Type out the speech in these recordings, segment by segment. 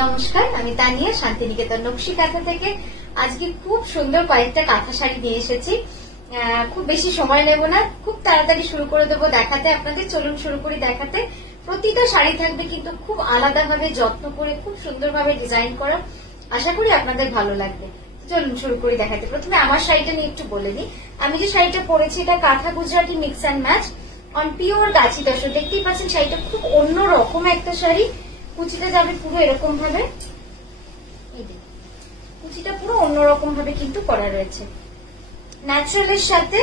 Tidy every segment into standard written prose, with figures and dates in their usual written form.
নমস্কার, আমি তানিয়া শান্তিনিকেতন নকশি কাঁথা থেকে। আজকে খুব সুন্দর কয়েকটা কাঁথা শাড়ি নিয়ে এসেছি। খুব বেশি সময় নেব না, খুব তাড়াতাড়ি শুরু করে দেবো দেখাতে আপনাদের। চলুন শুরু করি দেখাতে। প্রতিটা শাড়ি থাকবে কিন্তু খুব আলাদাভাবে যত্ন করে, খুব সুন্দরভাবে ডিজাইন করা। আশা করি আপনাদের ভালো লাগবে। চলুন শুরু করি দেখাতে। প্রথমে আমার শাড়িটা নিয়ে একটু বলে নিই। আমি যে শাড়িটা পরেছি এটা কাঁথা Gujarati mix and match on pure গাছি তসর। দেখতেই পাচ্ছেন শাড়িটা খুব অন্যরকম একটা শাড়ি। কুচিটা যাবে পুরো এরকম ভাবে, কুচিটা পুরো অন্যরকম ভাবে কিন্তু করা রয়েছে। ন্যাচারালের সাথে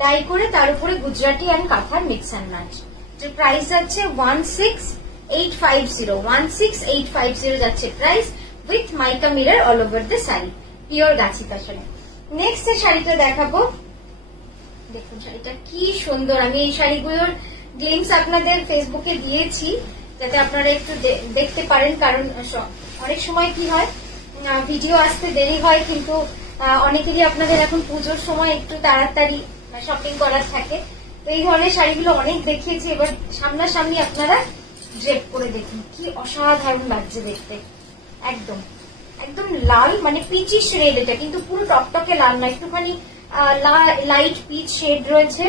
ডাই করে তার উপরে গুজরাটি অ্যান্ড কাঁথার মিক্স অ্যান্ড ম্যাচ। যে প্রাইস আছে 16850, 16850 যাচ্ছে price, with mica mirror all over the sari, pure Gachhi তসরে। Next যে শাড়িটা দেখাবো, দেখুন শাড়িটা কি সুন্দর। আমি এই শাড়িগুলোর গ্লিমস আপনাদের ফেসবুকে দিয়েছি যাতে আপনারা একটু দেখতে পারেন, কারণ অনেক সময় কি হয় ভিডিও আসতে দেরি হয়, কিন্তু অনেকেরই আপনাদের এখন পুজোর সময় একটু তাড়াতাড়ি শপিং করার থাকে। তো এই ধরনের শাড়িগুলো অনেক দেখিয়েছি, এবার সামনাসামনি আপনারা ড্রেপ করে দেখুন কি অসাধারণ লাগছে দেখতে। একদম একদম লাল, মানে পিচিশ রেড, এটা কিন্তু পুরো টকটকে লাল না, একটুখানি লাইট পিচ শেড রয়েছে,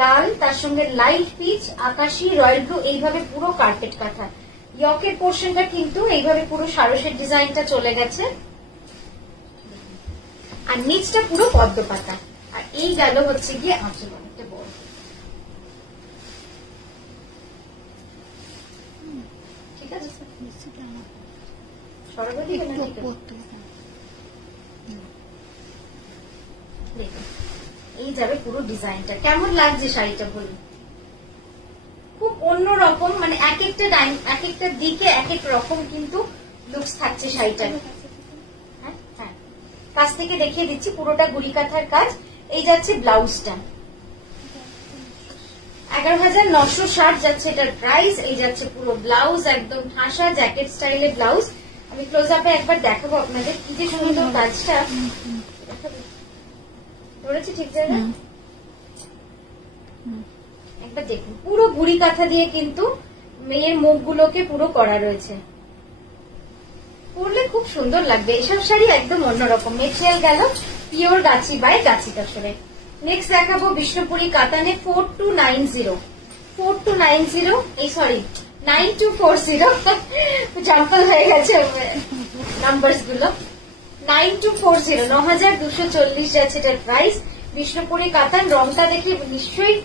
লাল তার সঙ্গে লাইট পিচ, আকাশি, রয়্যাল ব্লু, এইভাবে পুরো কার্পেট কাঁথা। ইয়কের পোর্শনটা কিন্তু এইভাবে পুরো সারসের ডিজাইনটা চলে গেছে, আর নিচটা পুরো পদ্ম পাতা। আর এই গেল হচ্ছে গিয়ে আঁচল, অনেকটা বড়। ঠিক আছে, সরবতি দেখুন এই যাবে পুরো ডিজাইনটা। কেমন লাগছে শাড়িটা বলুন? খুব অন্যরকম, মানে এক একটা দিকে এক এক রকম কিন্তু লুকস থাকছে শাড়িটার। হ্যাঁ হ্যাঁ, কাছ থেকে দেখিয়ে দিচ্ছি, পুরোটা গুড়ি কাঁথার কাজ। এই যাচ্ছে ব্লাউজটা 11,960 যাচ্ছে এটার প্রাইস। এই যাচ্ছে পুরো ব্লাউজ, একদম ঠাসা জ্যাকেট স্টাইলের ব্লাউজ। আমি ক্লোজ আপে একবার দেখাবো আপনাদের কি যে সুন্দর কাজটা ধরেছি। ঠিক জায়গা একবার দেখুন, পুরো গুড়ি কাঁথা দিয়ে কিন্তু মেয়ের মুখগুলোকে পুরো করা রয়েছে। পরলে খুব সুন্দর লাগবে এসব শাড়ি, একদম অন্যরকম। মেটেরিয়াল গেল pure Gachhi by Gachhi তসরে। Next দেখাবো বিষ্ণুপুরি কাতানে 4290, এই সরি 9240, জাম্পল হয়ে গেছে নাম্বারস গুলো। 9240, 9240 যাচ্ছে এটার প্রাইস। বিষ্ণুপুরি কাতান। রংটা দেখে নিশ্চয়ই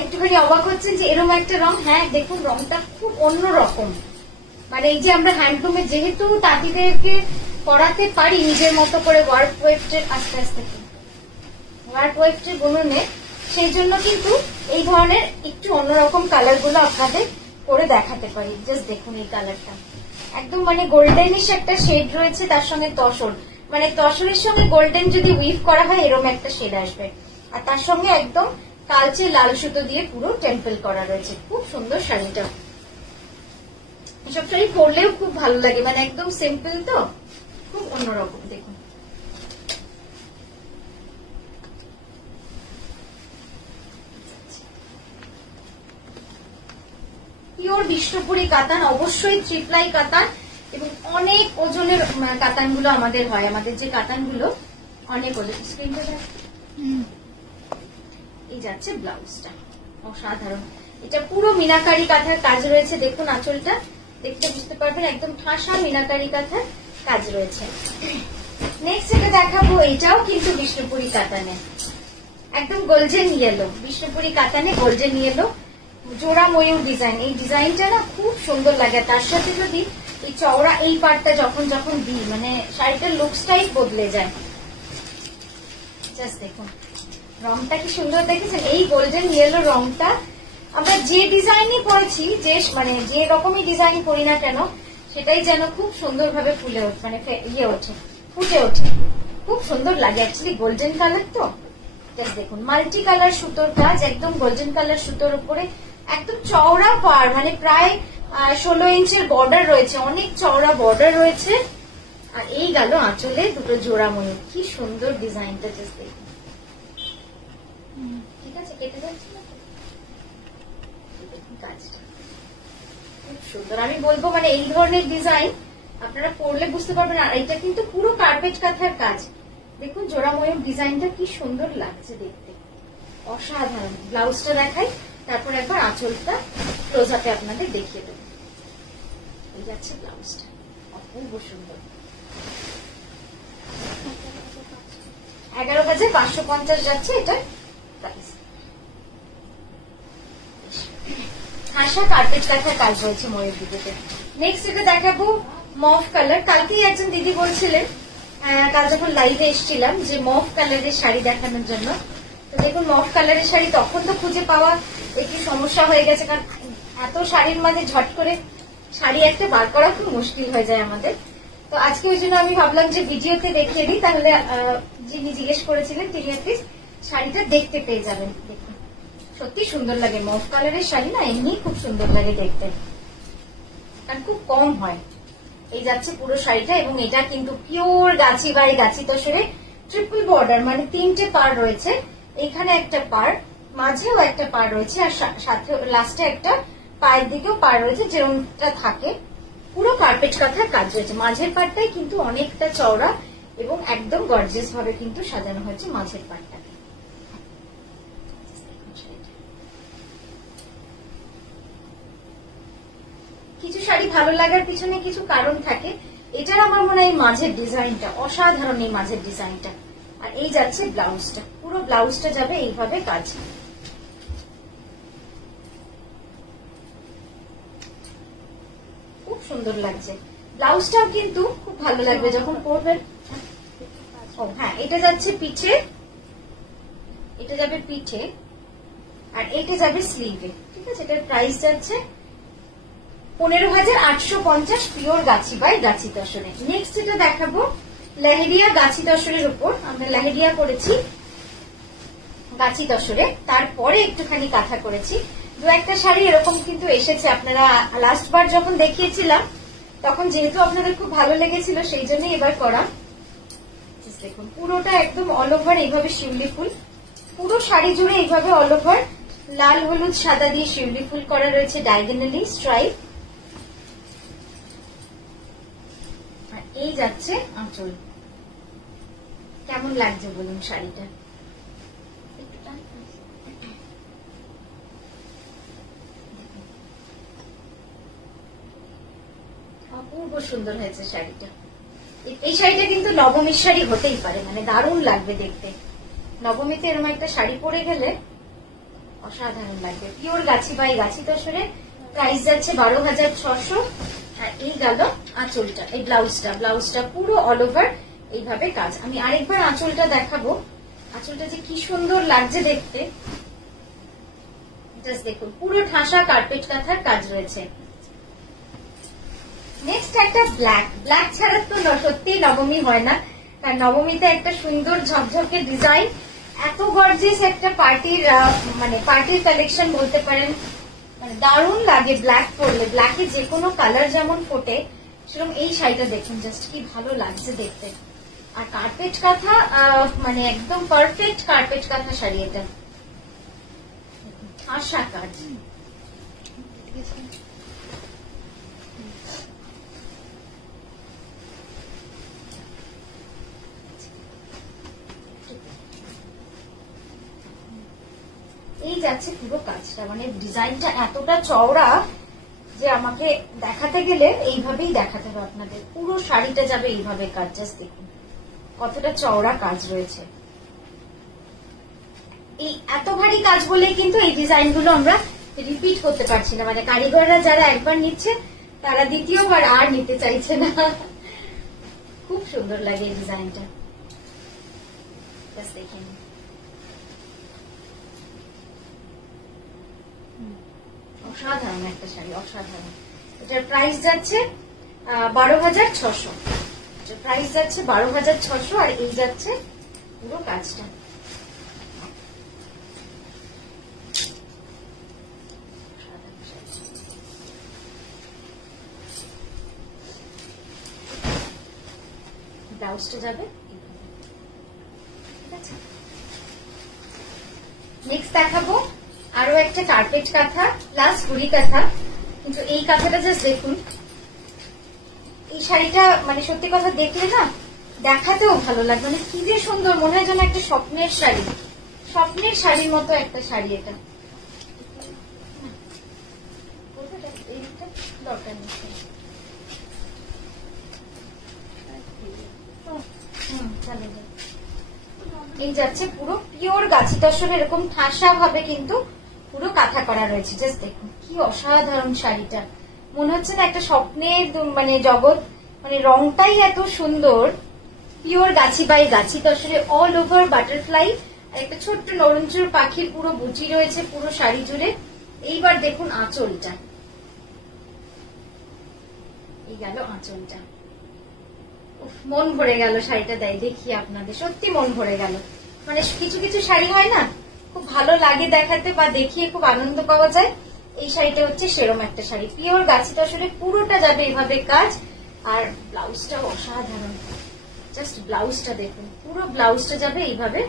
একটুখানি অবাক হচ্ছেন যে এরকম একটা রং। হ্যাঁ দেখুন, রংটা খুব অন্যরকম। মানে এই যে আমরা হ্যান্ডলুমে যেহেতু তাঁতিদেরকে পরাতে পারি নিজের মতো করে ওয়ার্ক ওয়েফটের, আস্তে আস্তে ওয়ার্ক ওয়েফটের বুননে, সেই জন্য কিন্তু এই ধরনের একটু অন্যরকম কালার গুলো আপনাদের করে দেখাতে পারি। জাস্ট দেখুন এই কালারটা একদম মানে গোল্ডেনিশ একটা শেড রয়েছে, তার সঙ্গে তসর, মানে তসরের সঙ্গে গোল্ডেন যদি উইভ করা হয় এরকম একটা শেড আসবে, আর তার সঙ্গে একদম কালচে লাল সুতো দিয়ে পুরো টেম্পল করা রয়েছে। খুব সুন্দর শাড়িটা। এসব শাড়ি পরলেও খুব ভালো লাগে, মানে একদম সিম্পল তো খুব অন্যরকম। দেখুন পিওর বিষ্ণুপুরি কাতান, অবশ্যই ট্রিপ্লাই কাতান, এবং অনেক ওজনের কাতানগুলো আমাদের হয়। আমাদের যে কাতানগুলো অনেক ওজন। স্ক্রিনটা এই যাচ্ছে ব্লাউজটা, অসাধারণ। এটা পুরো মিনাকারি কাঁথার কাজ রয়েছে। দেখুন আঁচলটা দেখতে বুঝতে পারবেন, একদম ঠাসা মিনাকারি কাঁথার কাজ রয়েছে। নেক্সট যেটা দেখাবো, এটাও কিন্তু বিষ্ণুপুরি কাতানে, একদম গোল্ডেন ইয়েলো, বিষ্ণুপুরি কাতানে গোল্ডেন ইয়েলো, জোড়া ময়ূর ডিজাইন। এই ডিজাইনটা না খুব সুন্দর লাগে। তার সাথে যদি এই চওড়া এই পার্টটা যখন দিই, মানে শাড়িটার লুকসটাই বদলে যায়। জাস্ট দেখুন রংটা কি সুন্দর দেখেছেন। এই গোল্ডেন ইয়েলো রংটা আমরা যে ডিজাইনই পরেছি, যে মানে যে রকমই ডিজাইনই করি না কেন, সেটাই যেন খুব সুন্দরভাবে ফুলে ওঠে, মানে ফুটে ওঠে। খুব সুন্দর লাগে অ্যাকচুয়ালি, গোল্ডেন কালার তো। জাস্ট দেখুন মাল্টি কালার সুতোর কাজ, একদম গোল্ডেন কালার সুতোর উপরে একদম চওড়া পাড়, মানে প্রায় 16 ইঞ্চের বর্ডার রয়েছে, অনেক চওড়া বর্ডার রয়েছে। আর এই গেল আঁচলে দুটো জোড়া ময়ূর। কি সুন্দর ডিজাইনটা, জাস্ট দেখুন। ঠিক আছে, কেটে যাচ্ছে না কাজটা। খুব সুন্দর। আমি বলবো মানে এই ধরনের ডিজাইন আপনারা পরলে বুঝতে পারবেন। আর এটা কিন্তু পুরো কার্পেট কাঁথার কাজ। দেখুন জোড়া ময়ূর ডিজাইনটা কি সুন্দর লাগছে দেখতে, অসাধারণ। ব্লাউজটা দেখাই, তারপর একবার আঁচলটা ক্লোজ আপে আপনাদের দেখিয়ে দেবো। এই যাচ্ছে ব্লাউজটা, অপূর্ব সুন্দর। 11,550 যাচ্ছে এটা প্রাইস। হাসা কার্পেট কাঁথার কাজ রয়েছে ময়ূর দিদিতে। নেক্সট এটা দেখাবো মফ কালার। কালকেই একজন দিদি বলছিলেন, কাল যখন লাইভে এসেছিলাম, যে মফ কালারের শাড়ি দেখানোর জন্য। তো দেখুন মফ কালারের শাড়ি তখন তো খুঁজে পাওয়া একটু সমস্যা হয়ে গেছে, কারণ এত শাড়ির মাঝে ঝট করে শাড়ি একটা বার করা খুব মুশকিল হয়ে যায় আমাদের। তো আজকে ওই জন্য আমি ভাবলাম যে ভিডিওতে দেখিয়ে দিই, তাহলে যিনি জিজ্ঞেস করেছিলেন তিনি অ্যাটলিস্ট শাড়িটা দেখতে পেয়ে যাবেন। দেখুন সত্যি সুন্দর লাগে, মফ কালারের শাড়ি না এমনি খুব সুন্দর লাগে দেখতে, কারণ খুব কম হয়। এই যাচ্ছে পুরো শাড়িটা, এবং এটা কিন্তু pure Gachhi by Gachhi তসরে triple border, মানে 3টে পার রয়েছে। এখানে একটা পার, মাঝেও একটা পার রয়েছে, আর সাথে লাস্টে একটা পায়ের দিকেও পার রয়েছে, যেরকমটা থাকে। পুরো কার্পেট কাঁথার কাজ রয়েছে। মাঝের পাটটাই কিন্তু অনেকটা চওড়া এবং একদম গর্জিয়াস ভাবে কিন্তু সাজানো হয়েছে মাঝের পাটটাকে। কিছু শাড়ি ভালো লাগার পিছনে কিছু কারণ থাকে। এটার আমার মনে হয় মাঝের ডিজাইনটা অসাধারণ, এই মাঝের ডিজাইনটা। আর এই যাচ্ছে ব্লাউজটা, পুরো ব্লাউজটা যাবে এইভাবে কাজ। খুব সুন্দর লাগছে ব্লাউজটাও, কিন্তু খুব ভালো লাগবে যখন পরবেন। ও হ্যাঁ, এটা যাচ্ছে পিঠে, এটা যাবে পিঠে, আর এটা যাবে স্লিভে। ঠিক আছে, এটার প্রাইস যাচ্ছে 15,850 pure Gachhi by Gachhi তসরে। Next এটা দেখাবো লেহেরিয়া গাছি তসরের উপর। আমরা লেহেরিয়া করেছি গাছি তসরে, তারপরে একটুখানি কাঁথা করেছি। দু একটা শাড়ি এরকম কিন্তু এসেছে, আপনারা লাস্ট বার যখন দেখিয়েছিলাম তখন যেহেতু আপনাদের খুব ভালো লেগেছিল সেই জন্যই এবার করা। দেখুন পুরোটা একদম অল ওভার এইভাবে শিউলি ফুল, পুরো শাড়ি জুড়ে এইভাবে অল ওভার লাল হলুদ সাদা দিয়ে শিউলি ফুল করা রয়েছে ডায়াগোনালি স্ট্রাইপ। আর এই যাচ্ছে আঁচল। কেমন লাগছে বলুন শাড়িটা? অপূর্ব সুন্দর হয়েছে শাড়িটা। এই শাড়িটা কিন্তু নবমীর শাড়ি হতেই পারে, মানে দারুণ লাগবে দেখতে। নবমীতে এরকম একটা শাড়ি পরে গেলে অসাধারণ লাগবে। Pure Gachhi by Gachhi তসরে, price যাচ্ছে 12,600। আর এই গেল আঁচলটা, এই ব্লাউজটা পুরো অল ওভার এইভাবে কাজ। আমি আরেকবার আঁচলটা দেখাবো, আঁচলটা যে কি সুন্দর লাগছে দেখতে। জাস্ট দেখুন পুরো ঠাসা কার্পেট কাঁথার কাজ রয়েছে। নেক্সট একটা ব্ল্যাক ছাড়া তো সত্যি নবমী হয় না, কারণ নবমীতে একটা সুন্দর ঝকঝকে ডিজাইন, এত গর্জিয়াস একটা পার্টির কালেকশন বলতে পারেন, মানে দারুণ লাগে ব্ল্যাক পরলে। ব্ল্যাকে যে কোনো কালার যেমন ফোটে, সেরকম এই শাড়িটা দেখুন জাস্ট কি ভালো লাগছে দেখতে। আর কার্পেট কাঁথা, মানে একদম পারফেক্ট কার্পেট কাঁথা শাড়ি এটা, আশা কাজ। এই যাচ্ছে পুরো কাজটা, মানে ডিজাইনটা এতটা চওড়া যে আমাকে দেখাতে গেলে এইভাবেই দেখাতে হবে আপনাদের। পুরো শাড়িটা যাবে এইভাবে কাজ, জাস্ট দেখুন কতটা চওড়া কাজ রয়েছে। এই এত ভারী কাজ বলে কিন্তু এই ডিজাইনগুলো আমরা রিপিট করতে পারছি না, মানে কারিগররা যারা একবার নিচ্ছে তারা দ্বিতীয়বার আর নিতে চাইছে না। খুব সুন্দর লাগে এই ডিজাইনটা, জাস্ট দেখে নিন। অসাধারণ একটা শাড়ি, অসাধারণ। এটার প্রাইস যাচ্ছে 12,600। প্রাইস যাচ্ছে 12,600। আর এই যাচ্ছে পুরো কাজটা। ব্লাউজটা যাবে, ঠিক আছে। নেক্সট দেখাবো আরো একটা কার্পেট কাঁথা প্লাস হুড়ি কাঁথা। কিন্তু এই কাঁথাটা জাস্ট দেখুন, এই শাড়িটা মানে সত্যি কথা দেখলে না দেখাতেও ভালো লাগবে, মানে কি যে সুন্দর, মনে হয় যেন একটা স্বপ্নের শাড়ি, স্বপ্নের শাড়ির মতো একটা শাড়ি এটা। দরকার নেই, এই যাচ্ছে পুরো পিওর গাছি তসর, এরকম ঠাসা ভাবে কিন্তু পুরো কাঁথা করা রয়েছে। জাস্ট দেখুন কি অসাধারণ শাড়িটা, মনে হচ্ছে না একটা স্বপ্নের মানে জগৎ, মানে রংটাই এত সুন্দর। Pure Gachhi by Gachhi তসরে all over butterfly, আর একটা ছোট্ট নরঞ্চুর পাখির পুরো বুটি রয়েছে পুরো শাড়ি জুড়ে। এইবার দেখুন আঁচলটা, এই গেল আঁচলটা, মন ভরে গেল শাড়িটা দেখিয়ে আপনাদের, সত্যি মন ভরে গেল। মানে কিছু কিছু শাড়ি হয় না খুব ভালো লাগে দেখাতে বা দেখিয়ে খুব আনন্দ পাওয়া যায়, এই শাড়িটা হচ্ছে সেরম একটা শাড়ি। পিওর গাছি তসরে পুরোটা যাবে এভাবে কাজ, আর ব্লাউজটা অসাধারণ, জাস্ট ব্লাউজটা দেখুন, পুরো ব্লাউজটা যাবে এইভাবে।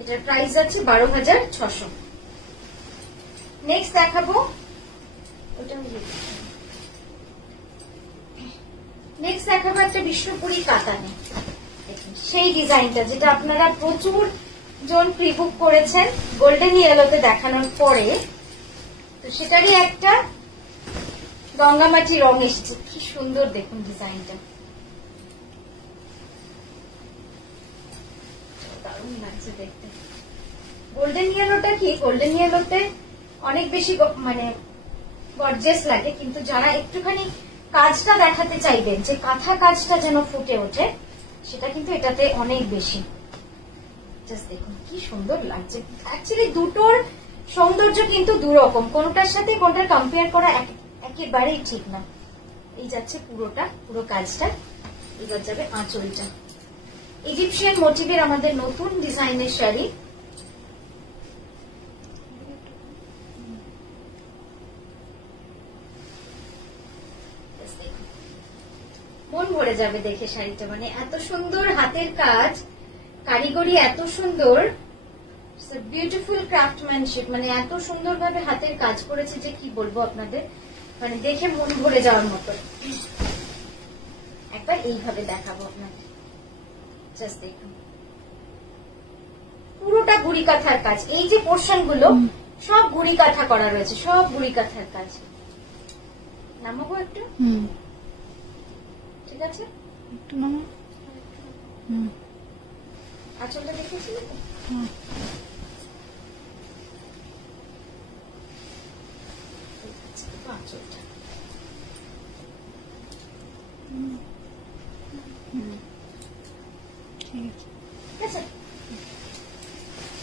এটার প্রাইস আছে 12,600। নেক্সট দেখাবো, নেক্সট দেখাবো একটা বিষ্ণুপুরি কাতানে, সেই ডিজাইনটা যেটা আপনারা প্রচুর জন প্রিবুক করেছেন গোল্ডেন ইয়েলোতে দেখানোর পরে, তো সেটারই একটা গঙ্গামাটি রং এসেছে। কি সুন্দর দেখুন ডিজাইনটা, দারুণ লাগছে দেখতে। গোল্ডেন ইয়েলোটা কি, গোল্ডেন ইয়েলোতে অনেক বেশি মানে গর্জিয়াস লাগে, কিন্তু যারা একটুখানি কাজটা দেখাতে চাইবেন যে কাঁথা কাজটা যেন ফুটে ওঠে, সেটা কিন্তু এটাতে অনেক বেশি। জাস্ট দেখুন কি সুন্দর লাগছে। অ্যাকচুয়ালি দুটোর সৌন্দর্য কিন্তু দুরকম, কোনটার সাথে কোনটার কম্পেয়ার করা একেবারেই ঠিক না। এই যাচ্ছে পুরোটা, পুরো কাজটা। এবার যাবে আঁচলটা, ইজিপশিয়ান মোটিভের আমাদের নতুন ডিজাইনের শাড়ি। মন ভরে যাবে দেখে শাড়িটা, মানে এত সুন্দর হাতের কাজ, কারিগরি এত সুন্দর, বিউটিফুল ক্রাফটম্যানশিপ, মানে এত সুন্দর ভাবে হাতের কাজ করেছে যে কি বলবো আপনাদের, মানে দেখে মন ভরে যাওয়ার মতো। একবার এইভাবে দেখাবো আপনাদের, জাস্ট দেখুন পুরোটা গুড়ি কাঁথার কাজ। এই যে পোর্শন গুলো সব গুড়ি কাঁথা করা রয়েছে, সব গুড়ি কাঁথার কাজ। নামাবো একটু, ঠিক আছে একটু নামা। আঁচলটা দেখেছিলে তো, আঁচলটা ঠিক আছে।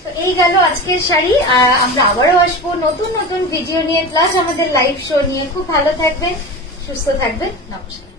তো এই গেল আজকের শাড়ি, আর আমরা আবারও আসবো নতুন নতুন ভিডিও নিয়ে, প্লাস আমাদের লাইভ শো নিয়ে। খুব ভালো থাকবেন, সুস্থ থাকবেন, নমস্কার।